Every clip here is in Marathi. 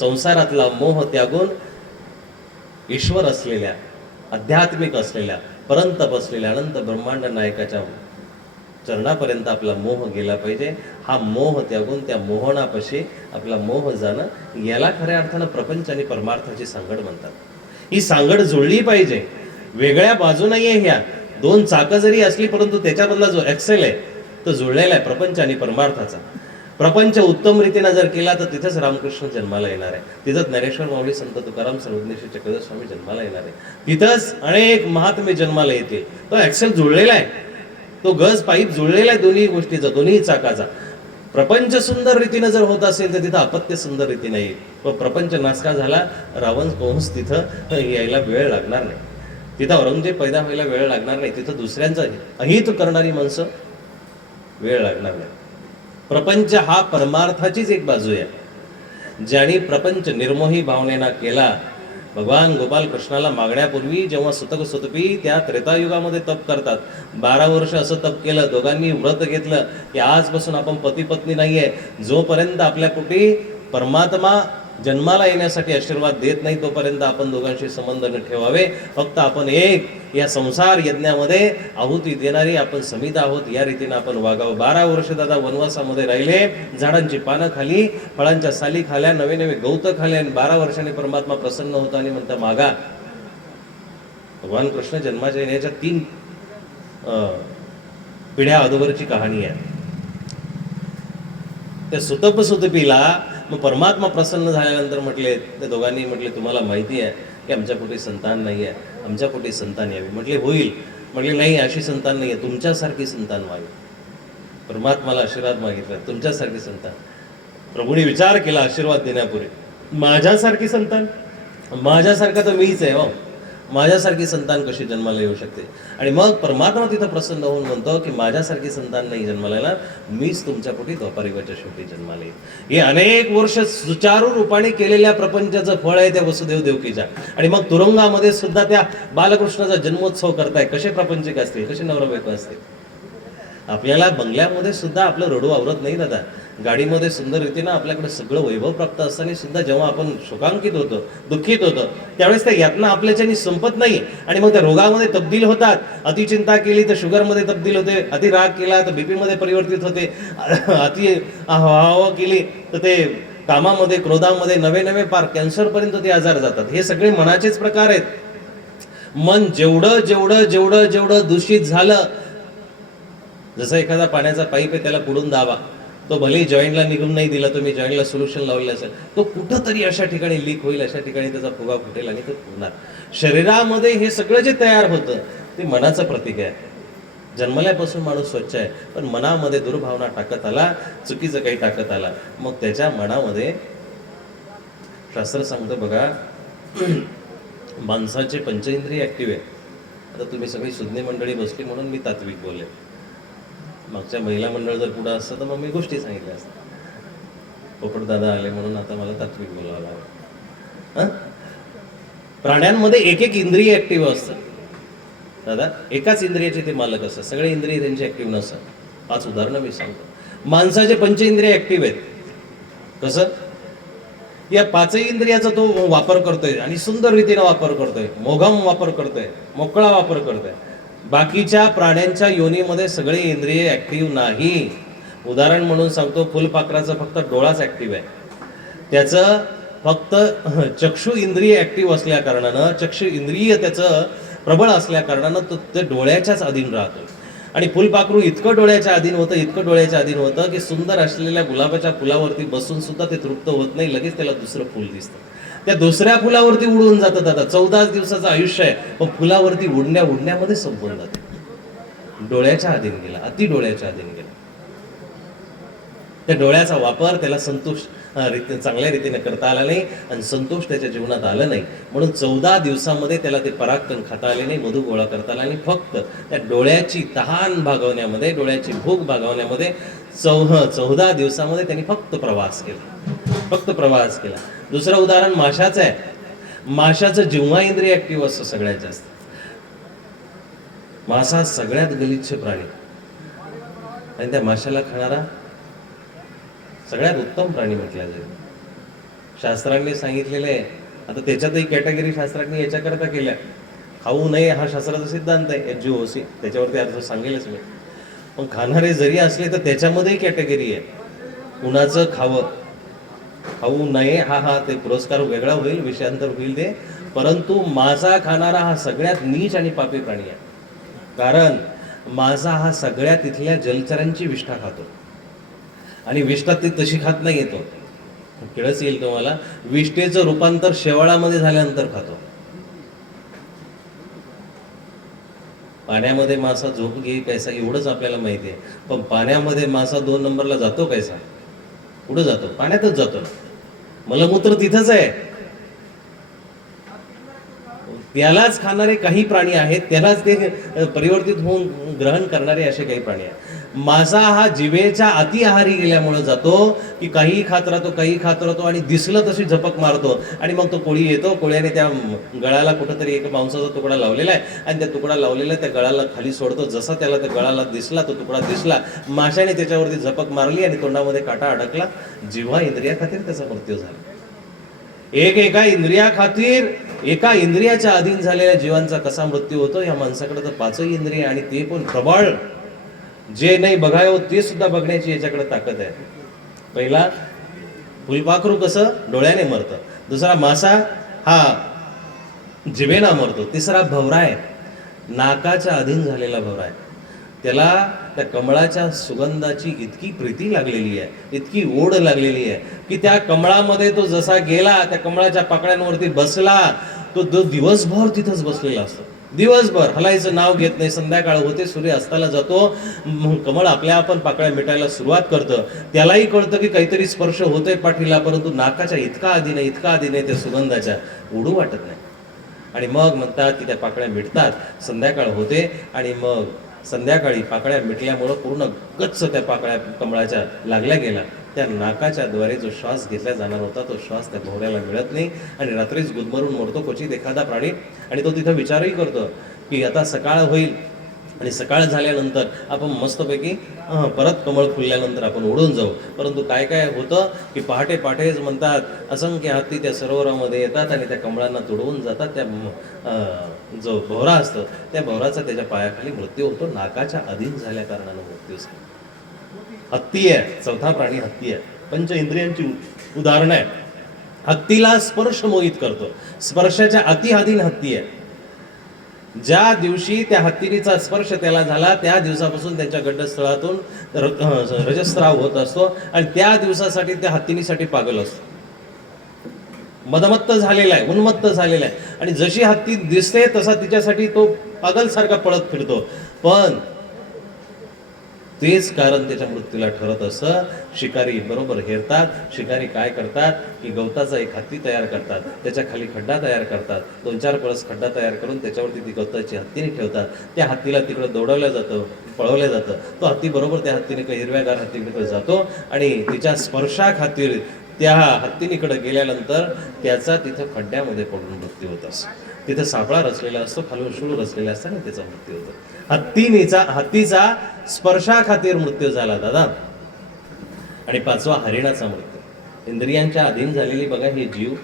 संसारातला मोह त्यागून ईश्वर असलेल्या, आध्यात्मिक असलेल्या, परंतप असलेल्या अनंत ब्रह्मांड नायकाच्या चरणापर्यंत आपला मोह गेला पाहिजे. हा मोह त्यागून त्या मोहनापाशी आपला मोह जाणं, याला खऱ्या अर्थानं प्रपंच आणि परमार्थाची सांगड म्हणतात. ही सांगड जुळली पाहिजे. वेगळ्या बाजू नाहीये ह्या. दोन चाकं जरी असली परंतु त्याच्यामधला जो एक्सेल आहे तो जुळलेला आहे प्रपंच आणि परमार्थाचा. प्रपंच उत्तम रीतीने जर केला तर तिथंच रामकृष्ण जन्माला येणार आहे, तिथंच ज्ञानेश्वर माऊली, संत तुकाराम, सर्वज्ञ चक्रधर स्वामी जन्माला येणार आहे, तिथंच अनेक महात्मे जन्माला येतील. तो एक्सेल जुळलेला आहे, तो गज पाईप जुळलेला आहे दोन्ही गोष्टीचा, दोन्ही चाकाचा. प्रपंच सुंदर रीतीने जर होत असेल तर तिथं अपत्य सुंदर रीतीने येईल. पण प्रपंच नासका झाला, रावण कंस तिथं यायला वेळ लागणार नाही, तिथं औरंगजेब पैदा व्हायला वेळ लागणार नाही, तिथं दुसऱ्यांचा अहित करणारी माणसं वेळ लागणार नाही. प्रपंच हा परमार्थाचीच एक बाजू आहे. ज्याने प्रपंच निर्मोही भावनेना केला, भगवान गोपाल कृष्णाला मागण्यापूर्वी जेव्हा सुतक सुतपी त्या त्रेतायुगामध्ये तप करतात, 12 वर्ष असं तप केलं, दोघांनी व्रत घेतलं की आजपासून आपण पती पत्नी नाहीये, जोपर्यंत आपल्या पोटी परमात्मा जन्माला येण्यासाठी आशीर्वाद देत नाही तोपर्यंत आपण दोघांशी संबंध न ठेवावे. फक्त आपण एक या संसार यज्ञामध्ये आहुती देणारी आपण समित आहोत, या रीतीने आपण वागावं. 12 वर्ष दादा वनवासामध्ये राहिले, झाडांची पानं खाली, फळांच्या साली खाल्या, नवे नवे गवत खाल्या, आणि 12 वर्षांनी परमात्मा प्रसन्न होता आणि म्हणता मागा. भगवान कृष्ण जन्माच्या येण्याच्या 3 पिढ्या अगोदरची कहाणी आहे. त्या सुतप सुतपीला मग परमात्मा प्रसन्न झाल्यानंतर म्हटले, त्या दोघांनी म्हटले तुम्हाला माहिती आहे की आमच्या पोटी संतान नाही आहे, आमच्या पोटी संतान यावी. म्हटले होईल. म्हटले नाही, अशी संतान नाही आहे, तुमच्यासारखी संतान व्हावी. परमात्माला आशीर्वाद मागितला, तुमच्यासारखी संतान. प्रभूने विचार केला आशीर्वाद देण्यापूर्वी, माझ्यासारखी संतान, माझ्यासारखा तर मीच आहे हो, माझ्यासारखी संतान कशी जन्माला येऊ शकते. आणि मग परमात्मा तिथं प्रसन्न होऊन म्हणतो की माझ्यासारखी संतान नाही जन्माला येणार, मीच तुमच्या पोटी द्वापारयुगाच्या शेवटी जन्माला येईल. हे अनेक वर्ष सुचारू रूपाने केलेल्या प्रपंचाचं फळ आहे त्या वसुदेव देवकीच्या. आणि मग तुरुंगामध्ये सुद्धा त्या बालकृष्णाचा जन्मोत्सव करताय. कसे प्रपंचिक असतील, कसे नवरा बायको असतील. आपल्याला बंगल्यामध्ये सुद्धा आपलं रडू आवरत नाही दादा. गाडीमध्ये सुंदर रीतीनं आपल्याकडे सगळं वैभव प्राप्त असताना सुद्धा जेव्हा आपण शोकांकित होतो, दुःखित होतो, त्यावेळेस त्या यातना आपल्याच्यानी संपत नाही. आणि मग त्या रोगामध्ये तब्दील होतात. अतिचिंता केली तर शुगरमध्ये तब्दील होते, अति राग केला तर बीपी मध्ये परिवर्तित होते, अति हवा केली तर ते कामामध्ये, क्रोधामध्ये, नवे नवे पार कॅन्सर पर्यंत ते आजार जातात. हे सगळे मनाचेच प्रकार आहेत. मन जेवढं जेवढं जेवढं जेवढं दूषित झालं, जसं एखादा पाण्याचा पाईप आहे त्याला पुढून दाबा, तो भले जॉईंटला निघून नाही दिला, तुम्ही जॉईंटला सोल्युशन लावलेलं असेल, तो कुठंतरी अशा ठिकाणी लीक होईल, अशा ठिकाणी त्याचा फुगा फुटेल आणि तो फुटणार. शरीरामध्ये हे सगळं जे तयार होतं ते मनाचं प्रतीक आहे. जन्मल्यापासून माणूस स्वच्छ आहे, पण मनामध्ये दुर्भावना टाकत आला, चुकीचं काही टाकत आला, मग त्याच्या मनामध्ये शास्त्र सांगतं बघा, माणसाचे पंचेंद्रिय ऍक्टिव्ह आहे. आता तुम्ही सगळी सुज्ञ मंडळी बसली म्हणून मी तात्विक बोलले, मागच्या महिला मंडळ जर पुढे असतं तर मग मी गोष्टी सांगितल्या असतात. पोपट दादा आले म्हणून आता मला तात्विक बोलावं लागलं. प्राण्यांमध्ये एक एक इंद्रिय ऍक्टिव्ह असतं दादा, एकाच इंद्रियाचे ते मालक असतात, सगळे इंद्रिय त्यांचे ऍक्टिव्ह नसतात. 5 उदाहरणं मी सांगतो. माणसाचे पंचेंद्रिय ऍक्टिव्ह आहेत. कसं? या 5 इंद्रियाचा तो वापर करतोय आणि सुंदर रीतीने वापर करतोय, मोघम वापर करतोय, मोकळा वापर करतोय. बाकीच्या प्राण्यांच्या योनीमध्ये सगळे इंद्रिय ऍक्टिव्ह नाही. उदाहरण म्हणून सांगतो, फुलपाखराचा फक्त डोळाच ऍक्टिव्ह आहे. त्याचं फक्त चक्षु इंद्रिय ऍक्टिव्ह असल्या कारणानं, चक्षु इंद्रिय त्याचं प्रबळ असल्या कारणानं तो ते डोळ्याच्याच अधीन राहतो. आणि फुलपाखरू इतकं डोळ्याच्या अधीन होतं, इतकं डोळ्याच्या अधीन होतं की सुंदर असलेल्या गुलाबाच्या फुलावरती बसून सुद्धा ते तृप्त होत नाही, लगेच त्याला दुसरं फुल दिसतं, त्या दुसऱ्या फुलावरती उडून जातात. आता 14 दिवसाचं आयुष्य आहे, पण फुलावरती उडण्यामध्ये संपून जाते. डोळ्याच्या अधीन गेला, अति डोळ्याच्या अधीन गेला. त्या डोळ्याचा वापर त्याला संतुष्ट चांगल्या रीतीने करता आला नाही आणि संतोष त्याच्या जीवनात आला नाही. म्हणून 14 दिवसामध्ये त्याला ते पराक्रम खाता आले नाही, मधु गोळा करता आला नाही. फक्त त्या डोळ्याची तहान भागवण्यामध्ये, डोळ्याची भूक भागवण्यामध्ये 14 दिवसामध्ये त्यांनी फक्त प्रवास केला, फक्त प्रवास केला. दुसरं उदाहरण माशाचं आहे. माशाचं जिव्हा इंद्रिय ऍक्टिव्ह असतं सगळ्यात जास्त. मासा सगळ्यात गलिच्छ प्राणी आणि त्या माशाला खाणारा सगळ्यात उत्तम प्राणी म्हटला जाईल. शास्त्रांनी सांगितलेले आहे. आता त्याच्यातही कॅटेगरी शास्त्रांनी याच्याकरता केल्या. खाऊ नये हा शास्त्राचा सिद्धांत आहे, HGOC, त्याच्यावरती अर्थ सांगेलच मी. पण खाणारे जरी असले तर त्याच्यामध्येही कॅटेगरी आहे. कुणाचं खावं, खाऊ नये हा ते पुरस्कार वेगळा होईल, विषयांतर होईल ते. परंतु मासा खाणारा हा सगळ्यात नीच आणि पापी प्राणी आहे. कारण मासा हा सगळ्या तिथल्या जलचरांची विष्ठा खातो आणि विष्ठा ती तशी खात नाही. येतो किळस येईल तुम्हाला, विष्ठेचं रूपांतर शेवाळामध्ये झाल्यानंतर खातो. पाण्यामध्ये मासा झोप घेईल कैसा एवढंच आपल्याला माहिती आहे. पण पाण्यामध्ये मासा 2 नंबरला जातो कैसा? कुठं जातो? पाण्यातच जातो. मलमूत्र तिथंच आहे. त्यालाच खाणारे काही प्राणी आहेत, त्यालाच ते परिवर्तित होऊन ग्रहण करणारे असे काही प्राणी आहेत. मासा हा जिभेच्या अति आहारी गेल्यामुळे जातो की काही खात राहतो आणि दिसलं तशी झपक मारतो. आणि मग तो कोळी येतो, कोळ्याने त्या गळाला कुठंतरी एक मांसाचा तुकडा लावलेला आहे आणि त्या तुकडा लावलेला त्या गळाला खाली सोडतो. जसा त्याला त्या गळाला दिसला, तो तुकडा दिसला, माशाने त्याच्यावरती झपक मारली आणि तोंडामध्ये काटा अडकला. जिव्हा इंद्रिया खातीर त्याचा मृत्यू झाला. एका इंद्रिया खातीर, एका इंद्रियाच्या अधीन झालेल्या जीवांचा कसा मृत्यू होतो? या माणसाकडे तर 5ही इंद्रिय आणि ते पण प्रबळ. जे नाही बघावं ते सुद्धा बघण्याची याच्याकडे ताकद आहे. पहिला फुलपाखरू कसं डोळ्याने मरतं, दुसरा मासा हा जिभेना मरतो, तिसरा भवरा आहे, नाकाच्या अधीन झालेला भवरा आहे. त्याला त्या कमळाच्या सुगंधाची इतकी प्रीती लागलेली आहे, इतकी ओढ लागलेली आहे की त्या कमळामध्ये तो जसा गेला, त्या कमळाच्या पाकळ्यांवरती बसला, तो दिवसभर तिथंच बसलेला असतो. दिवसभर हलायचं नाव घेत नाही. संध्याकाळ होते, सूर्य अस्ताला जातो, कमळ आपल्या आपण पाकळ्या मिटायला सुरुवात करतं. त्यालाही कळतं की काहीतरी स्पर्श होतोय पाठीला, परंतु नाकाच्या इतका आधी नाही त्या सुगंधाच्या, ओढू वाटत नाही. आणि मग म्हणतात की त्या पाकळ्या मिटतात, संध्याकाळ होते आणि मग संध्याकाळी पाकळ्या मिटल्यामुळं पूर्ण गच्च त्या पाकळ्या कमळाच्या लागल्या गेला. त्या नाकाच्या द्वारे जो श्वास घेतला जाणार होता तो श्वास त्या भोवऱ्याला मिळत नाही आणि रात्रीच गुदमरून मरतो क्वचित एखादा प्राणी. आणि तो तिथं विचारही करतो की आता सकाळ होईल आणि सकाळ झाल्यानंतर आपण मस्तपैकी परत कमळ फुलल्यानंतर आपण उडून जाऊ. परंतु काय काय होतं की पहाटे पहाटेच म्हणतात असंख्य हत्ती त्या सरोवरामध्ये येतात आणि त्या कमळांना तुडवून जातात. त्या जो भोवरा असतो त्या भोवराचा त्याच्या पायाखाली मृत्यू होतो. नाकाच्या अधीन झाल्या कारणानं मृत्यू झाला. हत्ती आहे, चौथा प्राणी हत्ती आहे. पंच इंद्रियांची उदाहरणं आहे. हत्तीला स्पर्श मोहित करतो, स्पर्शाच्या अति अधीन हत्ती आहे. ज्या दिवशी त्या हत्तीचा स्पर्श त्याला झाला त्या दिवसापासून त्यांच्या गड्डस्थळातून रजस्राव होत असतो आणि त्या दिवसासाठी त्या हत्तीनीसाठी पागल असतो, मदमत्त झालेला आहे, उन्मत्त झालेला आहे. आणि जशी हत्ती दिसते तसा तिच्यासाठी तो पागल सारखा पळत फिरतो. पण तेच कारण त्याच्या मृत्यूला ठरत असं. शिकारी बरोबर हेरतात. शिकारी काय करतात की गवताचा एक हत्ती तयार करतात, त्याच्या खाली खड्डा तयार करतात, 2-4 पळस खड्डा तयार करून त्याच्यावरती ती गवताची हत्तीने ठेवतात. त्या हत्तीला तिकडे दौडवलं जातं, पळवलं जातं. तो हत्ती बरोबर त्या हत्तीने हिरव्यागार हत्तीकडे जातो आणि तिच्या स्पर्शाखातीर त्या हत्तीनीकडे गेल्यानंतर त्याचा तिथं खड्ड्यामध्ये पडून मृत्यू होत असतो. तिथं सापळा रचलेला असतो, खालून शूळ रचलेला असतो आणि त्याचा मृत्यू होतो. हत्तीचा स्पर्शाखातीर मृत्यू झाला दादा. आणि 5वा हरिणाचा मृत्यू. इंद्रियांच्या अधीन झालेली बघा हे जीव.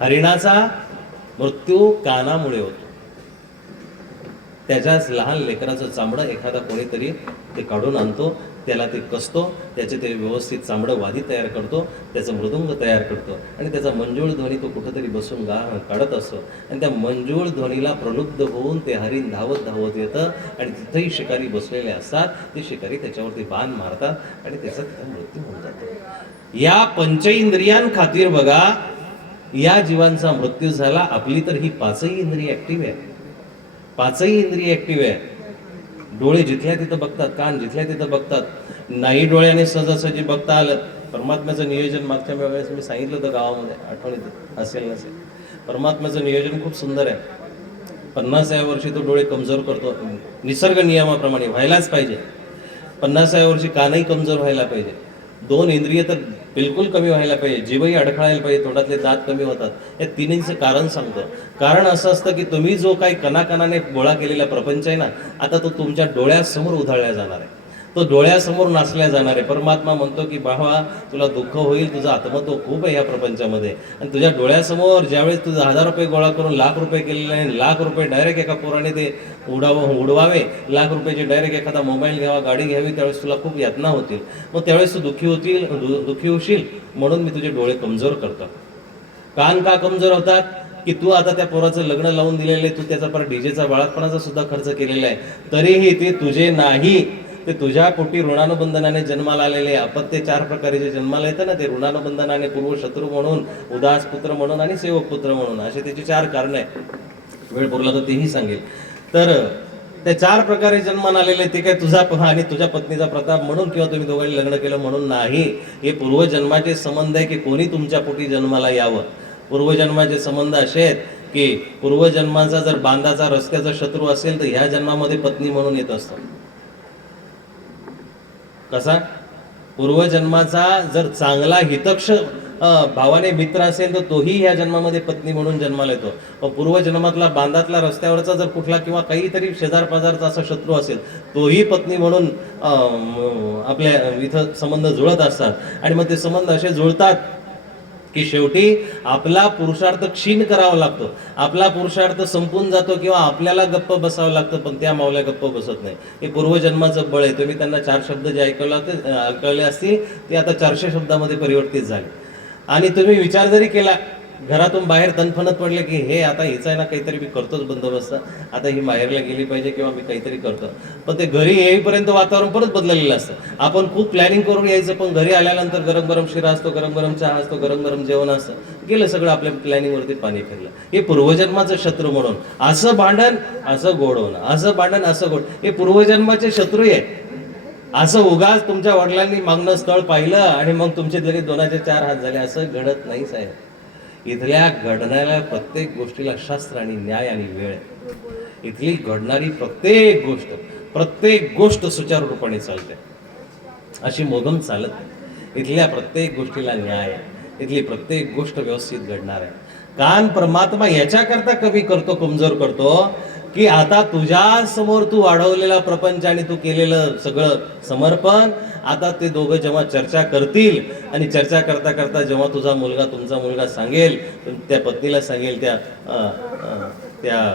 हरिणाचा मृत्यू कानामुळे होतो. त्याच्याच लहान लेकराचं चामडं एखादा कोणीतरी ते काढून आणतो, त्याला ते कसतो, त्याचे ते व्यवस्थित चामडं वादी तयार करतो, त्याचं मृदुंग तयार करतो आणि त्याचा मंजूळ ध्वनी तो कुठंतरी बसून काढत असतो. आणि त्या मंजूळ ध्वनीला प्रलुब्ध होऊन ते हरिण धावत येतं आणि तिथंही शिकारी बसलेले असतात. ते शिकारी त्याच्यावरती बाण मारतात आणि त्याचा तिथं मृत्यू होऊन जातो. या पंचेंद्रियांखातीर बघा या जीवांचा मृत्यू झाला. आपली तर ही 5ही इंद्रिय ऍक्टिव्ह आहे, 5ही इंद्रिय ऍक्टिव्ह आहे. डोळे जिथल्या तिथं बघतात, कान जिथल्या तिथं बघतात. नाही डोळ्याने सहजासहजी बघता आलं. परमात्म्याचं नियोजन मागच्या वेळेस मी सांगितलं होतं गावामध्ये, आठवणीत असेल नसेल. परमात्म्याचं नियोजन खूप सुंदर आहे. 50व्या वर्षी तो डोळे कमजोर करतो, निसर्ग नियमाप्रमाणे व्हायलाच पाहिजे. 50व्या वर्षी कानही कमजोर व्हायला पाहिजे, 2 इंद्रिय तर बिलकुल कमी व्हायला पाहिजे, जीवही अडखळायला पाहिजे, तोंडातले दात कमी होतात. या तिन्हींचं कारण सांगतो. कारण असं असतं की तुम्ही जो काही कणाकणाने गोळा केलेला प्रपंच आहे ना, आता तो तुमच्या डोळ्यासमोर उधळला जाणार आहे. तो डोळ्यासमोर नाचल्या जाणार आहे. परमात्मा म्हणतो की भावा तुला दुःख होईल, तुझं आत्मत्व खूप आहे या प्रपंचामध्ये, आणि तुझ्या डोळ्यासमोर ज्यावेळेस तुझं 1000 रुपये गोळा करून लाख रुपये केलेले आहे, लाख रुपये डायरेक्ट एका पोराने ते उडवावे, लाख रुपयाची डायरेक्ट एखादा मोबाईल घ्यावा, गाडी घ्यावी, त्यावेळेस तुला खूप यातना होतील. मग त्यावेळेस तू दुःखी होशील. म्हणून मी तुझे डोळे कमजोर करतो. कान का कमजोर होतात? की तू आता त्या पोराचं लग्न लावून दिलेलं आहे, तू त्याचा पर डीजेचा बाळातपणाचा सुद्धा खर्च केलेला आहे, तरीही ते तुझे नाही. ते तुझ्या पोटी ऋणानुबंधनाने जन्माला आलेले अपत्य 4 प्रकारे जे जन्माला येतं ना, ते ऋणानुबंधनाने, पूर्वशत्रू म्हणून, उदास पुत्र म्हणून आणि सेवक पुत्र म्हणून, असे त्याची 4 कारण आहे. वेळ पुरला तर तेही सांगेल. तर त्या 4 प्रकारे जन्माला आलेले ते काय तुझा आणि तुझ्या पत्नीचा प्रताप म्हणून किंवा तुम्ही दोघांनी लग्न केलं म्हणून नाही. हे पूर्वजन्माचे संबंध आहे की कोणी तुमच्या पोटी जन्माला यावं. पूर्वजन्माचे संबंध असे आहेत की पूर्वजन्माचा जर बांधाचा रस्त्याचा शत्रू असेल तर ह्या जन्मामध्ये पत्नी म्हणून येत असतो. कसा? पूर्वजन्माचा जर चांगला हितक्ष भावाने मित्र असेल तर तोही ह्या जन्मामध्ये पत्नी म्हणून जन्माला येतो. पण पूर्वजन्मातला बांधातला रस्त्यावरचा जर कुठला किंवा काहीतरी शेजार पाजारचा असा शत्रू असेल तोही पत्नी म्हणून आपल्या इथं संबंध जुळत असतात. आणि मग ते संबंध असे जुळतात की शेवटी आपला पुरुषार्थ क्षीण करावा लागतो, आपला पुरुषार्थ संपून जातो किंवा आपल्याला गप्प बसावं लागतं, पण त्या मावल्या गप्प बसत नाही. हे पूर्वजन्माचं बळ आहे. तुम्ही त्यांना 4 शब्द जे ऐकले असतील ते आता 400 शब्दामध्ये परिवर्तित झाले. आणि तुम्ही विचार जरी केला, घरातून बाहेर तणफणत पडले की हे आता हिचा आहे ना काहीतरी मी करतोच बंदोबस्त, आता ही माहेरला गेली पाहिजे किंवा मी काहीतरी करतो, पण ते घरी येईपर्यंत वातावरण परत बदललेलं असतं. आपण खूप प्लॅनिंग करून यायचं, पण घरी आल्यानंतर गरम गरम शिरा असतो, गरम गरम चहा असतो, गरम गरम जेवण असतं, गेलं सगळं आपल्या प्लॅनिंगवरती पाणी फिरलं. हे पूर्वजन्माचं शत्रू म्हणून. असं भांडण असं गोड होणं, असं भांडण असं गोड, हे पूर्वजन्माचे शत्रू आहे. असं उगाच तुमच्या वडिलांनी मागणं स्थळ पाहिलं आणि मग तुमचे लगेच 2चे 4 हात झाले, असं घडत नाही साहेब. इथल्या घडणाऱ्या प्रत्येक गोष्टीला शास्त्र आणि न्याय आणि वेळ आहे. इथली घडणारी प्रत्येक गोष्ट सुचारूपणे चालते, अशी मोगम चालत नाही. इथल्या प्रत्येक गोष्टीला न्याय आहे, इथली प्रत्येक गोष्ट व्यवस्थित घडणार आहे. कान परमात्मा याच्याकरता कमी करतो, कमजोर करतो की आता तुझ्या समोर तू वाढवलेला प्रपंच आणि तू केलेलं सगळं समर्पण, आता ते दोघं जेव्हा चर्चा करतील आणि चर्चा करता करता जेव्हा तुमचा मुलगा सांगेल, त्या पत्नीला सांगेल, त्या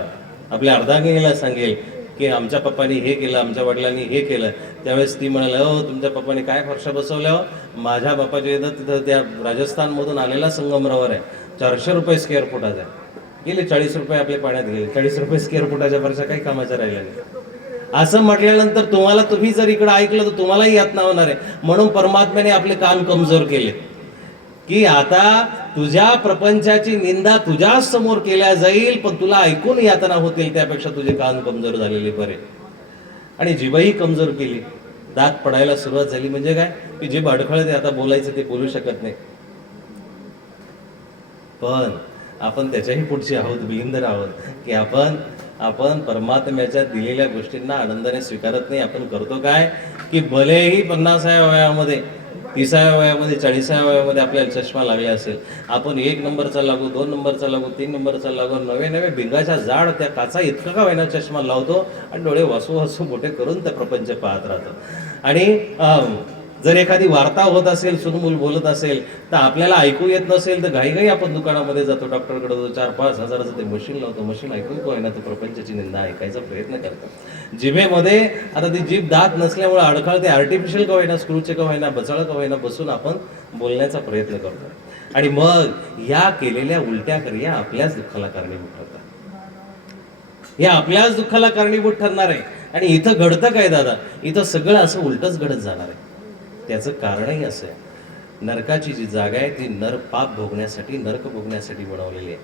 आपल्या अर्धांगिनीला सांगेल की आमच्या पप्पानी हे केलं, आमच्या वडिलांनी हे केलं, त्यावेळेस ती म्हणाल, हो तुमच्या पप्पानी काय फरशा बसवल्या हो, माझ्या बापाच्या इथं तिथं त्या राजस्थानमधून आलेला संगमरवर आहे, 400 रुपये स्क्वेअर फुटाचा आहे. गेले 40 रुपये आपले पाण्यात गेले. 40 रुपये स्क्वेअर फुटाच्या फरशा काही कामाच्या राहिल्या नाही. असं म्हटल्यानंतर तुम्ही जर इकडे ऐकलं तर तुम्हालाही यातना होणार आहे. म्हणून परमात्म्याने आपले कान कमजोर केले की आता तुझ्या प्रपंचाची निंदा तुझ्या समोर केल्या जाईल, पण तुला ऐकून यातना होतील, त्यापेक्षा तुझे कान कमजोर झालेले बरे. आणि जीभही कमजोर केली, दात पडायला सुरुवात झाली. म्हणजे काय की जीभ अडखळते, आता बोलायचं ते बोलू शकत नाही. पण आपण त्याच्याही पुढचे आहोत, बिलिंदर आहोत की आपण परमात्म्याच्या दिलेल्या गोष्टींना आनंदाने स्वीकारत नाही. आपण करतो काय की भलेही 50व्या वयामध्ये, 30व्या वयामध्ये, 40व्या वयामध्ये आपल्याला चष्मा लागला असेल, आपण 1 नंबरचा लागू, 2 नंबरचा लागू, 3 नंबरचा लागू, नवे भिंगाच्या जाड त्या काचा इतका का व्हायना चष्मा लावतो आणि डोळे वासू मोठे करून त्या प्रपंच पाहत राहतो. आणि जर एखादी वार्ता होत असेल, सुनमूल बोलत असेल, तर आपल्याला ऐकू येत नसेल तर घाईघाई आपण दुकानामध्ये जातो, डॉक्टरकडे जातो, 4-5 हजाराचं ते मशीन लावतो, मशीन ऐकून को आहे ना तो प्रपंचाची निंदा ऐकायचा प्रयत्न करतो. जिभेमध्ये आता ती जीभ दात नसल्यामुळे अडखळते, आर्टिफिशियल का होईना, स्क्रूचे का होईना, बचाळ का होईना बसून आपण बोलण्याचा प्रयत्न करतो. आणि मग या केलेल्या उलट्या क्रिया आपल्याच दुःखाला कारणीभूत ठरतात, या आपल्याच दुःखाला कारणीभूत ठरणार आहे. आणि इथं घडतं काय दादा, इथं सगळं असं उलटच घडत जाणार आहे. त्याचं कारणही असं आहे, नरकाची जी जागा आहे ती पाप भोगण्यासाठी, नरक भोगण्यासाठी बनवलेली आहे.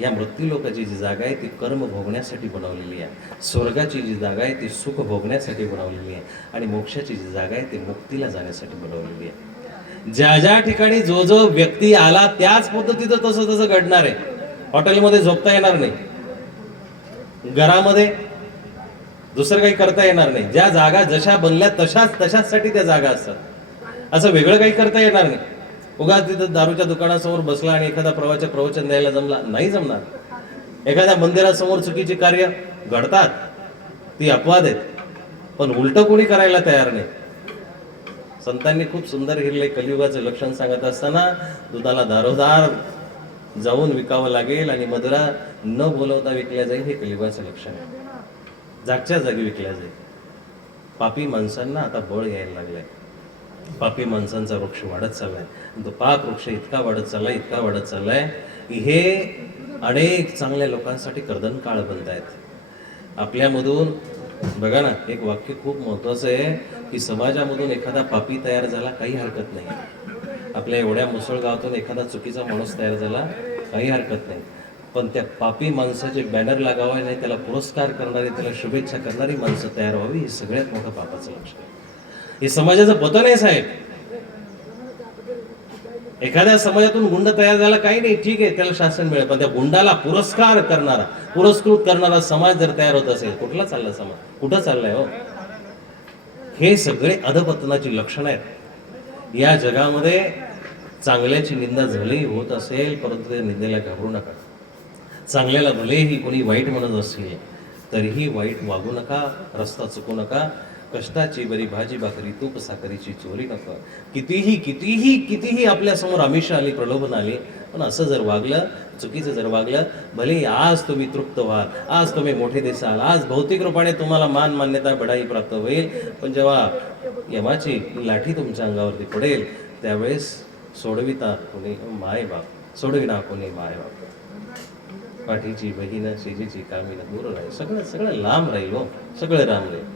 या मृत्यूलोकाची जी जागा आहे ती कर्म भोगण्यासाठी बनवलेली आहे. स्वर्गाची जी जागा आहे ती सुख भोगण्यासाठी बनवलेली आहे. आणि मोक्षाची जी जागा आहे ती मुक्तीला जाण्यासाठी बनवलेली आहे. ज्या ज्या ठिकाणी जो व्यक्ती आला त्याच पद्धतीचं तसं घडणार आहे. हॉटेलमध्ये झोपता येणार नाही, घरामध्ये दुसरं काही करता येणार नाही. ज्या जागा जशा बनल्या तशाचसाठी त्या जागा असतात, असं वेगळं काही करता येणार नाही. उगाच तिथं दारूच्या दुकानासमोर बसला आणि एखादा प्रवचन द्यायला नाही जमणार. एखाद्या मंदिरासमोर चुकीची कार्य घडतात, ती अपवाद आहेत, पण उलट कोणी करायला तयार नाही. संतांनी खूप सुंदर हिरले कलियुगाचं लक्षण सांगत असताना दुधाला दारोदार जाऊन विकावं लागेल आणि मधुरा न बोलवता विकल्या जाईल, हे कलियुगाचं लक्षण आहे. जागच्या जागी विकल्या जाईल. पापी माणसांना आता बळ यायला लागलाय. पापी माणसांचा वृक्ष वाढत चाललाय. तो पाप वृक्ष इतका वाढत चाललाय, इतका वाढत चाललाय की हे अनेक चांगल्या लोकांसाठी कर्दन काळ बनत आहेत. आपल्यामधून बघा ना, एक वाक्य खूप महत्वाचं आहे की समाजामधून एखादा पापी तयार झाला काही हरकत नाही. आपल्या एवढ्या मुसळगावातून एखादा चुकीचा माणूस तयार झाला काही हरकत नाही, पण त्या पापी माणसाचे बॅनर लागावा नाही, त्याला पुरस्कार करणारी, त्याला शुभेच्छा करणारी माणसं तयार व्हावी, हे सगळ्यात मोठं पापाचं लक्षण आहे. हे समाजाचं पतन आहे साहेब. एखाद्या समाजातून गुंड तयार झाला काही नाही, ठीक आहे, त्याला शासन मिळेल, पण त्या गुंडाला पुरस्कार करणारा, पुरस्कृत करणारा समाज जर तयार होत असेल, कुठला चालला समाज, कुठं चाललाय हो? हे सगळे अधपतनाची लक्षणं आहेत. या जगामध्ये चांगल्याची निंदा झाली होत असेल, परंतु त्या निंदेला घाबरू नका. चांगल्याला भलेही कोणी वाईट म्हणत असेल तरीही वाईट वागू नका, रस्ता चुकू नका. कष्टाची बरी भाजी भाकरी तूप साखरीची चोरी नका. कितीही कितीही कितीही आपल्या समोर आमिष आली, प्रलोभन आली, पण असं जर वागलं, चुकीचं जर वागलं, भले आज तुम्ही तृप्त व्हाल, आज तुम्ही मोठे दिसाल, आज भौतिक रूपाने तुम्हाला मान मान्यता बढाई प्राप्त होईल, पण जेव्हा यमाची लाठी तुमच्या अंगावरती पडेल त्यावेळेस सोडविता कोणी माय बाप, सोडविना कोणी माय बाप. पाठीची बहीण शेजीची कामीन दूर राहील, सगळं सगळं लांब राहील हो, सगळं राम राहील.